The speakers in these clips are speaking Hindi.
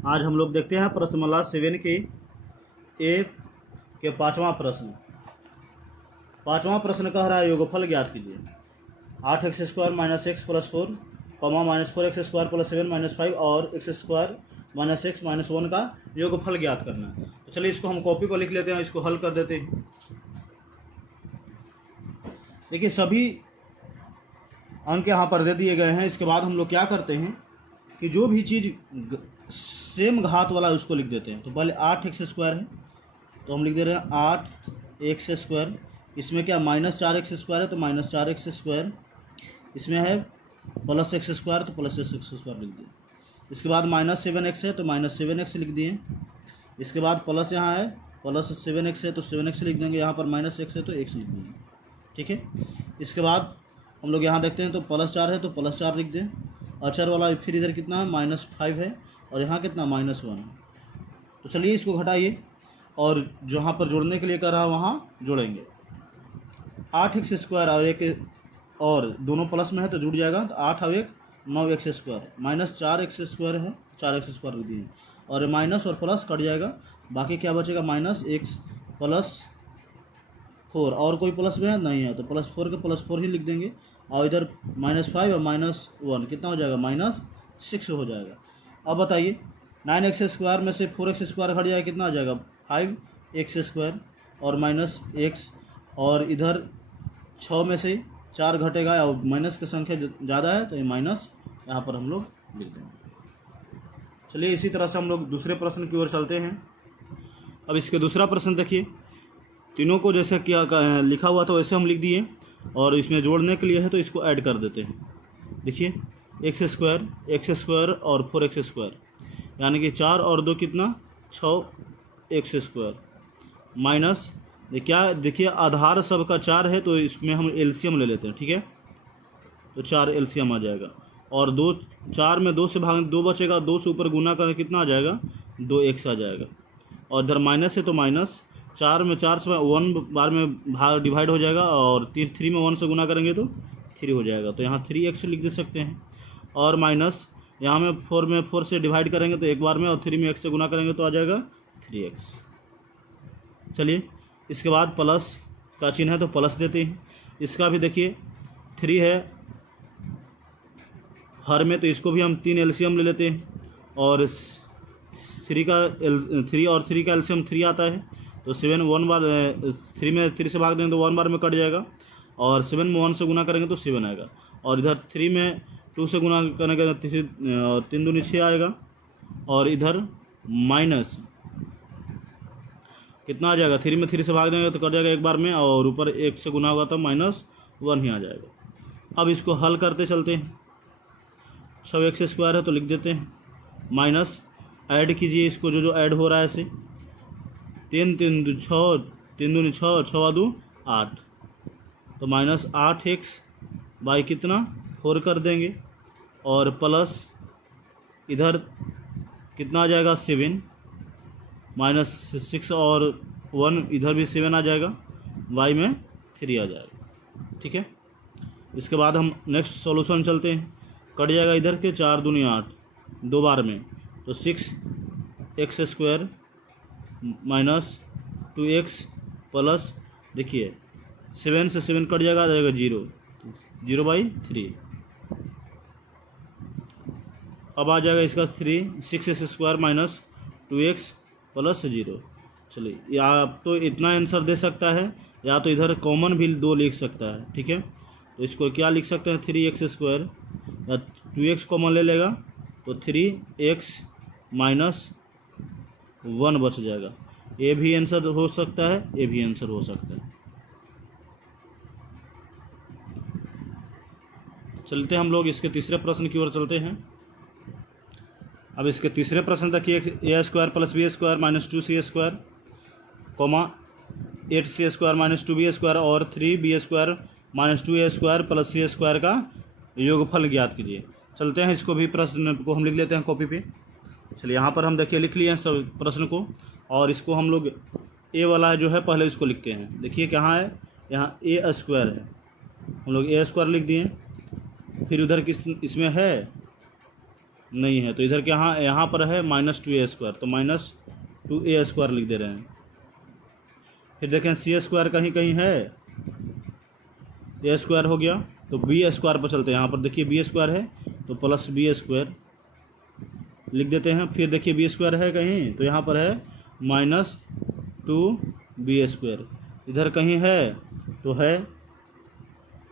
आज हम लोग देखते हैं प्रश्नमाला 7 के ए के पाँचवा प्रश्न। पाँचवा प्रश्न कह रहा है योगफल ज्ञात कीजिए। 8x² minus x plus 4 comma minus 4x² plus 7 minus 5 और x² माइनस एक्स माइनस 1 का योगफल ज्ञात करना है। तो चलिए इसको हम कॉपी पर लिख लेते हैं, इसको हल कर देते हैं। देखिए सभी अंक यहाँ पर दे दिए गए हैं। इसके बाद हम लोग क्या करते हैं कि जो भी चीज़ सेम घात वाला उसको लिख देते हैं। तो पहले 8x² है तो हम लिख दे रहे हैं 8x²। इसमें क्या माइनस 4x² है तो माइनस 4x²। इसमें है प्लस x² तो प्लस x² लिख दिए। इसके बाद माइनस 7x है तो माइनस 7x लिख दिए। इसके बाद प्लस यहाँ है प्लस 7x है तो 7x लिख देंगे। यहाँ पर माइनस x है तो x लिख देंगे, ठीक है। इसके बाद हम लोग यहाँ देखते हैं तो प्लस 4 है तो प्लस 4 लिख दें। अचर वाला फिर इधर कितना है माइनस 5 है और यहाँ कितना माइनस 1 है। तो चलिए इसको घटाइए और जहाँ पर जोड़ने के लिए कर रहा है वहाँ जोड़ेंगे। 8x² और एक और दोनों प्लस में है तो जुड़ जाएगा तो 8 और 1 9x² माइनस 4x² है 4x² लिख दिए और माइनस और प्लस कट जाएगा। बाकी क्या बचेगा माइनस x प्लस 4 और कोई प्लस में है नहीं है तो प्लस 4 के प्लस 4 ही लिख देंगे। और इधर माइनस 5 और माइनस 1 कितना हो जाएगा माइनस 6 हो जाएगा। अब बताइए 9x² में से 4x² घट जाएगा कितना हो जाएगा 5x² और माइनस x और इधर 6 में से 4 घटेगा और माइनस की संख्या ज़्यादा है तो ये माइनस यहाँ पर हम लोग लिख देंगे। चलिए इसी तरह से हम लोग दूसरे प्रश्न की ओर चलते हैं। अब इसके दूसरा प्रश्न देखिए, तीनों को जैसे क्या लिखा हुआ था वैसे हम लिख दिए और इसमें जोड़ने के लिए है तो इसको ऐड कर देते हैं। देखिए x² और 4x² यानी कि 4 और 2 कितना 6x² माइनस क्या देखिए आधार सबका 4 है तो इसमें हम एलसीएम ले लेते हैं, ठीक है। तो 4 एलसीएम आ जाएगा और 4 में 2 से भाग 2 बचेगा, 2 से ऊपर गुना करके कितना आ जाएगा 2x आ जाएगा। और इधर माइनस है तो माइनस 4 में 4 से 1 बार में भाग डिवाइड हो जाएगा और 3 में 1 से गुना करेंगे तो 3 हो जाएगा। तो यहाँ 3x लिख दे सकते हैं और माइनस यहाँ में 4 से डिवाइड करेंगे तो एक बार में और 3 में 1 से गुना करेंगे तो आ जाएगा 3x। चलिए इसके बाद प्लस का चिन्ह है तो प्लस देते हैं। इसका भी देखिए 3 है हर में तो इसको भी हम 3 एलसीएम ले लेते हैं और 3 और 3 का एलसीएम 3 आता है तो 7 1 बार 3 में 3 से भाग देंगे तो 1 बार में कट जाएगा और 7 में 1 से गुना करेंगे तो 7 आएगा और इधर 3 में 2 से गुना करेंगे तो 3 दूनी 6 आएगा और इधर माइनस कितना आ जाएगा 3 में 3 से भाग देंगे तो कट जाएगा एक बार में और ऊपर 1 से गुना होगा तो माइनस 1 ही आ जाएगा। अब इसको हल करते चलते हैं। 6x² है तो लिख देते हैं माइनस ऐड कीजिए इसको जो ऐड हो रहा है इसे 3 3 6 3 दूनी 6 6 2 8 तो माइनस 8x बाई कितना 4 कर देंगे और प्लस इधर कितना आ जाएगा 7 माइनस 6 और 1 इधर भी 7 आ जाएगा y में 3 आ जाएगा, ठीक है। इसके बाद हम नेक्स्ट सॉल्यूशन चलते हैं। कट जाएगा इधर के 4 दूनी 8 2 बार में तो 6x² माइनस 2x प्लस देखिए 7 से 7 कट जाएगा आ जाएगा 0/3। अब आ जाएगा इसका 6x² माइनस 2x प्लस 0। चलिए या तो इतना आंसर दे सकता है या तो इधर कॉमन भी 2 लिख सकता है, ठीक है। तो इसको क्या लिख सकते हैं 3x² या 2x कॉमन ले लेगा तो 3x माइनस 1 बच जाएगा। ये भी आंसर हो सकता है, ये भी आंसर हो सकता है। चलते हम लोग इसके तीसरे प्रश्न की ओर चलते हैं। अब इसके तीसरे प्रश्न देखिए a² plus b² minus 2c² comma 8c² minus 2b² और 3b² minus 2a² plus c² का योगफल ज्ञात कीजिए। चलते हैं इसको भी प्रश्न को हम लिख लेते हैं कॉपी पे। चलिए यहाँ पर हम देखिए लिख लिए हैं सब प्रश्न को और इसको हम लोग ए वाला जो है पहले इसको लिखते हैं। देखिए कहाँ है यहाँ a² है हम लोग a² लिख दिए। फिर उधर किस इसमें है नहीं है, तो इधर के यहाँ पर है -2a², तो -2a² लिख दे रहे हैं। फिर देखें c² कहीं कहीं है, a² हो गया, तो b² पर चलते हैं। यहाँ पर देखिए b² है तो +b² लिख देते हैं। फिर देखिए b² है कहीं, तो यहाँ पर है -2b²। इधर कहीं है तो है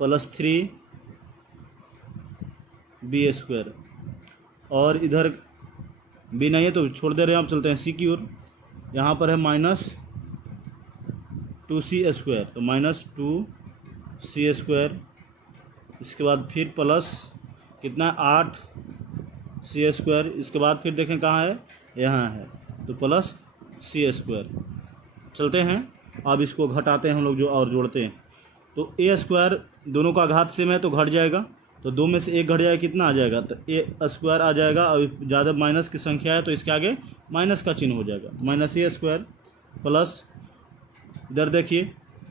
+3b², और इधर b नहीं है तो छोड़ दे रहे हैं। आप चलते हैं c की ओर। यहाँ पर है -2c², तो -2c²। इसके बाद फिर प्लस कितना 8c²। इसके बाद फिर देखें कहाँ है, यहाँ है, तो +c²। चलते हैं, अब इसको घटाते हैं हम लोग जो और जोड़ते हैं। तो a² दोनों का घात सेम है तो घट जाएगा, तो 2 में से 1 घट जाएगा, कितना आ जाएगा, तो a² आ जाएगा। और ज़्यादा माइनस की संख्या है तो इसके आगे माइनस का चिन्ह हो जाएगा, -a² प्लस इधर देखिए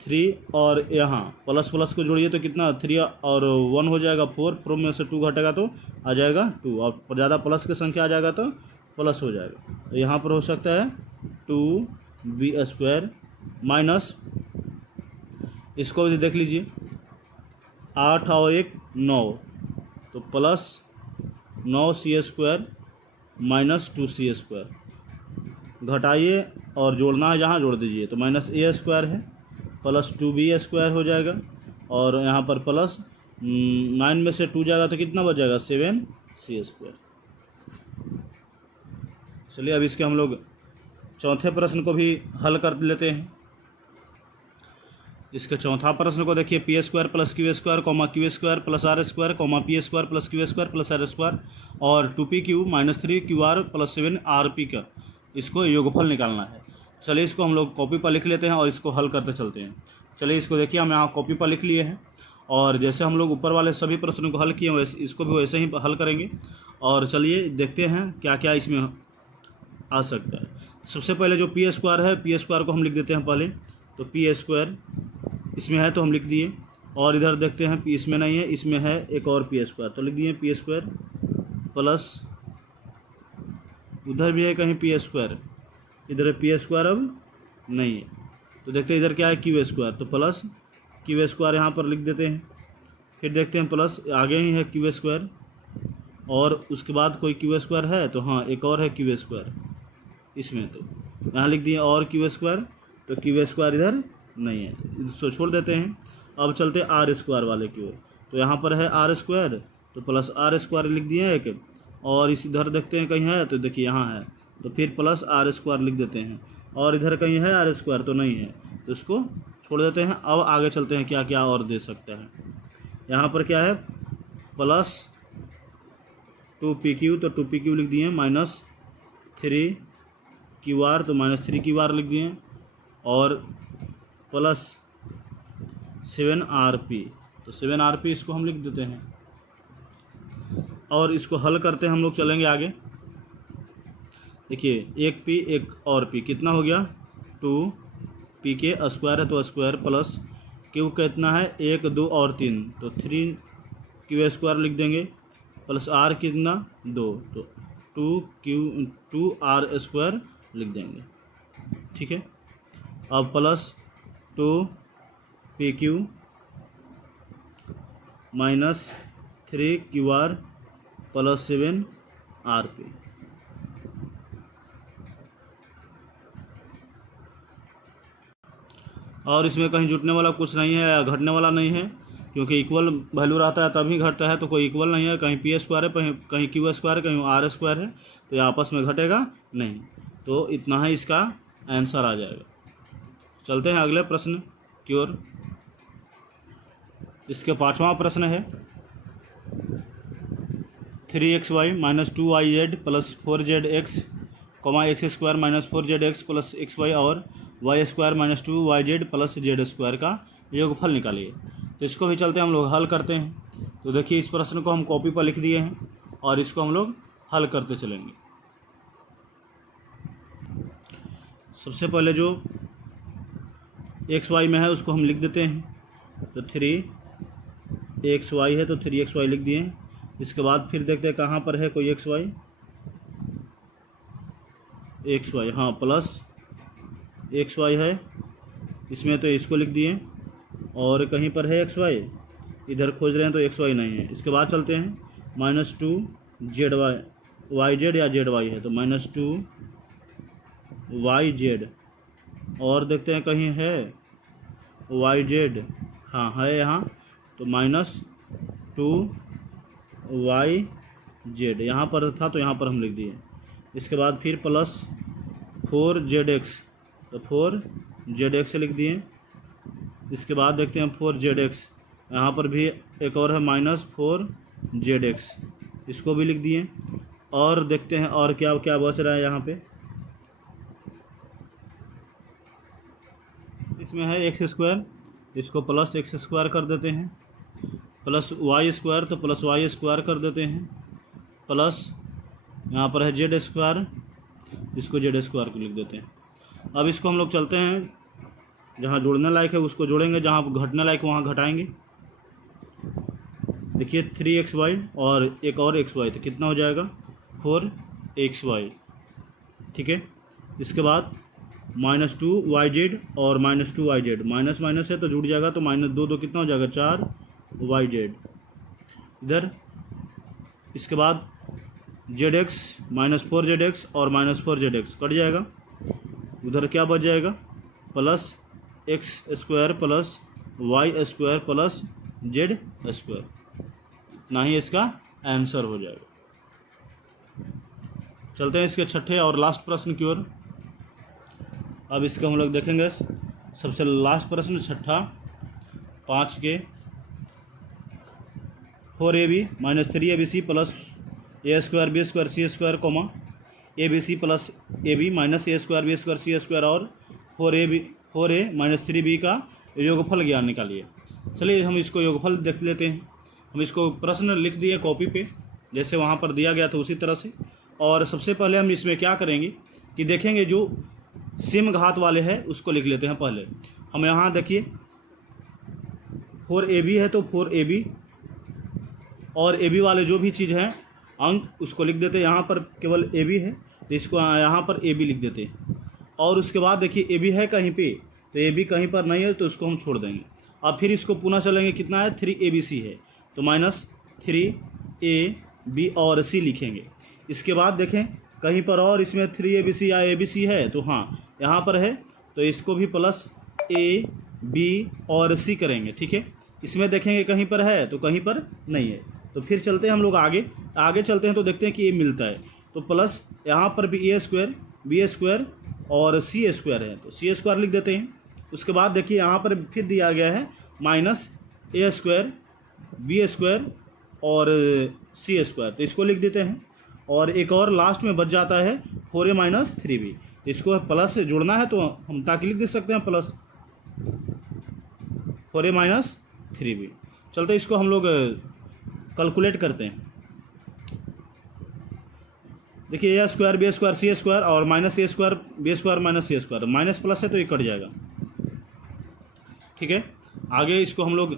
3, और यहाँ प्लस प्लस को जोड़िए तो कितना 3 और 1 हो जाएगा 4 में से 2 घटेगा तो आ जाएगा 2, और ज़्यादा प्लस की संख्या आ जाएगा तो प्लस हो जाएगा। तो यहाँ पर हो सकता है 2b² माइनस, इसको भी देख लीजिए 8 और 1 9, तो +9c² -2c²। घटाइए और जोड़ना है जहाँ जोड़ दीजिए, तो -a² है +2b² हो जाएगा, और यहाँ पर +9 में से 2 जाएगा तो कितना बच जाएगा 7c²। चलिए अब इसके हम लोग चौथे प्रश्न को भी हल कर लेते हैं। इसके चौथा प्रश्न को देखिए p² + q² q² + r² + p² + q² + r² और 2pq - 3qr + 7rp का इसको योगफल निकालना है। चलिए इसको हम लोग कॉपी पर लिख लेते हैं और इसको हल करते चलते हैं। चलिए इसको देखिए हम यहाँ कॉपी पर लिख लिए हैं, और जैसे हम लोग ऊपर वाले सभी प्रश्नों को हल किए वैसे इसको भी वैसे ही हल करेंगे। और चलिए देखते हैं क्या क्या इसमें आ सकता है। सबसे पहले जो p² है, p² को हम लिख देते हैं पहले, तो p² इसमें है तो हम लिख दिए, और इधर देखते हैं इसमें नहीं है, इसमें है एक और p², तो लिख दिए p² प्लस उधर भी है कहीं p², इधर है p² अब नहीं है, तो देखते हैं इधर क्या है q², तो प्लस q² यहाँ पर लिख देते हैं। फिर देखते हैं प्लस आगे ही है q², और उसके बाद कोई q² है तो हाँ एक और है q² इसमें, तो यहाँ लिख दिए और q², तो q² इधर नहीं है, इसको छोड़ देते हैं। अब चलते हैं r² वाले की ओर, तो यहाँ पर है r², तो प्लस r² लिख दिए एक, और इस इधर देखते हैं कहीं है तो देखिए यहाँ है, तो फिर प्लस r² लिख देते हैं, और इधर कहीं है r² तो नहीं है, तो इसको छोड़ देते हैं। अब आगे चलते हैं क्या क्या और दे सकता है। यहाँ पर क्या है +2pq, तो 2pq लिख दिए, -3qr, तो -3qr लिख दिए, और प्लस 7rp, तो 7rp इसको हम लिख देते हैं। और इसको हल करते हैं हम लोग, चलेंगे आगे। देखिए एक p एक और p कितना हो गया 2p के स्क्वायर है तो स्क्वायर, प्लस q कितना है 1 2 और 3, तो 3q² लिख देंगे, प्लस r कितना 2, तो 2r² लिख देंगे। ठीक है, अब plus 2pq - 3qr plus 7rp। और इसमें कहीं जुटने वाला कुछ नहीं है या घटने वाला नहीं है, क्योंकि इक्वल वैल्यू रहता है तभी घटता है, तो कोई इक्वल नहीं है, कहीं p² है कहीं q², कहीं r² है, तो ये आपस में घटेगा नहीं। तो इतना ही इसका आंसर आ जाएगा। चलते हैं अगले प्रश्न की ओर। इसके पाँचवा प्रश्न है 3xy - 2yz + 4zx, x² - 4zx + xy और y² - 2yz + z² का योगफल निकालिए। तो इसको भी चलते हैं हम लोग हल करते हैं। तो देखिए इस प्रश्न को हम कॉपी पर लिख दिए हैं और इसको हम लोग हल करते चलेंगे। सबसे पहले जो xy में है उसको हम लिख देते हैं, तो 3xy है तो 3xy लिख दिए, इसके बाद फिर देखते हैं कहाँ पर है कोई एक्स वाई, हाँ प्लस एक्स वाई है इसमें, तो इसको लिख दिए। और कहीं पर है एक्स वाई, इधर खोज रहे हैं तो एक्स वाई नहीं है। इसके बाद चलते हैं -2 जेड वाई, वाई जेड या जेड वाई है तो -2 वाई जेड। और देखते हैं कहीं है वाई जेड, हाँ है यहाँ, तो -2 वाई जेड यहाँ पर था तो यहाँ पर हम लिख दिए। इसके बाद फिर +4 जेड एक्स, तो 4 जेड एक्स लिख दिए। इसके बाद देखते हैं 4 जेड एक्स, यहाँ पर भी एक और है -4 जेड एक्स, इसको भी लिख दिए। और देखते हैं और क्या क्या बच रहा है यहाँ पे, इसमें है x², इसको +x² कर देते हैं, +y², तो +y² कर देते हैं, प्लस यहाँ पर है z², इसको z² को लिख देते हैं। अब इसको हम लोग चलते हैं, जहाँ जोड़ने लायक है उसको जोड़ेंगे, जहाँ घटने लायक वहाँ घटाएंगे। देखिए 3xy और एक और xy, तो कितना हो जाएगा 4xy, ठीक है। इसके बाद -2yz और -2yz, माइनस माइनस है तो जुड़ जाएगा, तो -2 कितना हो जाएगा 4yz इधर। इसके बाद zx -4zx और -4zx कट जाएगा, उधर क्या बच जाएगा +x² + y² + z², ना ही इसका आंसर हो जाएगा। चलते हैं इसके छठे और लास्ट प्रश्न की ओर। अब इसको हम लोग देखेंगे सबसे लास्ट प्रश्न, छठा 5 के 4ab - 3abc + a² b² c² coma abc + ab - a² b² c² और 4a - 3b का योगफल ज्ञान निकालिए। चलिए हम इसको योगफल देख लेते हैं। हम इसको प्रश्न लिख दिए कॉपी पे, जैसे वहाँ पर दिया गया था उसी तरह से। और सबसे पहले हम इसमें क्या करेंगे कि देखेंगे जो सेम घात वाले हैं उसको लिख लेते हैं। पहले हम यहाँ देखिए 4ab है तो 4ab और ab वाले जो भी चीज़ है अंक उसको लिख देते हैं। यहाँ पर केवल ab है तो इसको यहाँ पर ab लिख देते हैं। और उसके बाद देखिए ab है कहीं पे, तो ab कहीं पर नहीं है तो उसको हम छोड़ देंगे। अब फिर इसको पुनः चलेंगे, कितना है 3abc है तो -3ab और c लिखेंगे। इसके बाद देखें कहीं पर और इसमें 3abc या abc है तो हाँ यहाँ पर है, तो इसको भी +a b और c करेंगे, ठीक है। इसमें देखेंगे कहीं पर है तो कहीं पर नहीं है, तो फिर चलते हैं हम लोग आगे चलते हैं तो देखते हैं कि ये मिलता है। तो प्लस यहाँ पर भी a² b² और c² है तो c² लिख देते हैं। उसके बाद देखिए यहाँ पर फिर दिया गया है -a² b² और c², तो इसको लिख देते हैं। और एक और लास्ट में बच जाता है 4a - 3b, इसको प्लस से जोड़ना है तो हम ताकि लिख दे सकते हैं +4a - 3b। चलते इसको हम लोग कैलकुलेट करते हैं। देखिए a² b² c² और -a² b² - c², minus plus है तो ये कट जाएगा, ठीक है। आगे इसको हम लोग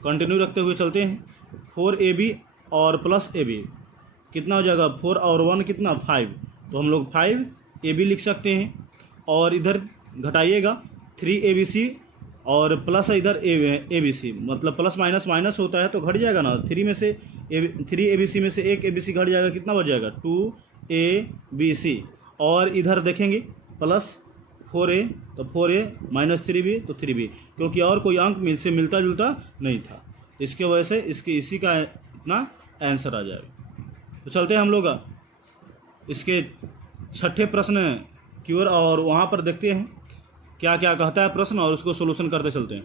कंटिन्यू रखते हुए चलते हैं। 4ab और +ab कितना हो जाएगा, 4 और 1 कितना 5, तो हम लोग 5ab लिख सकते हैं। और इधर घटाइएगा 3abc और प्लस इधर abc, मतलब प्लस माइनस माइनस होता है तो घट जाएगा ना, 3abc में से एक abc घट जाएगा, कितना बच जाएगा 2abc। और इधर देखेंगे +4a तो 4a - 3b तो 3b, क्योंकि और कोई अंक से मिलता जुलता नहीं था, इसके वजह से इसी का इतना आंसर आ जाएगा। तो चलते हैं हम लोग इसके छठे प्रश्न की ओर और वहाँ पर देखते हैं क्या क्या कहता है प्रश्न और उसको सोल्यूशन करते चलते हैं।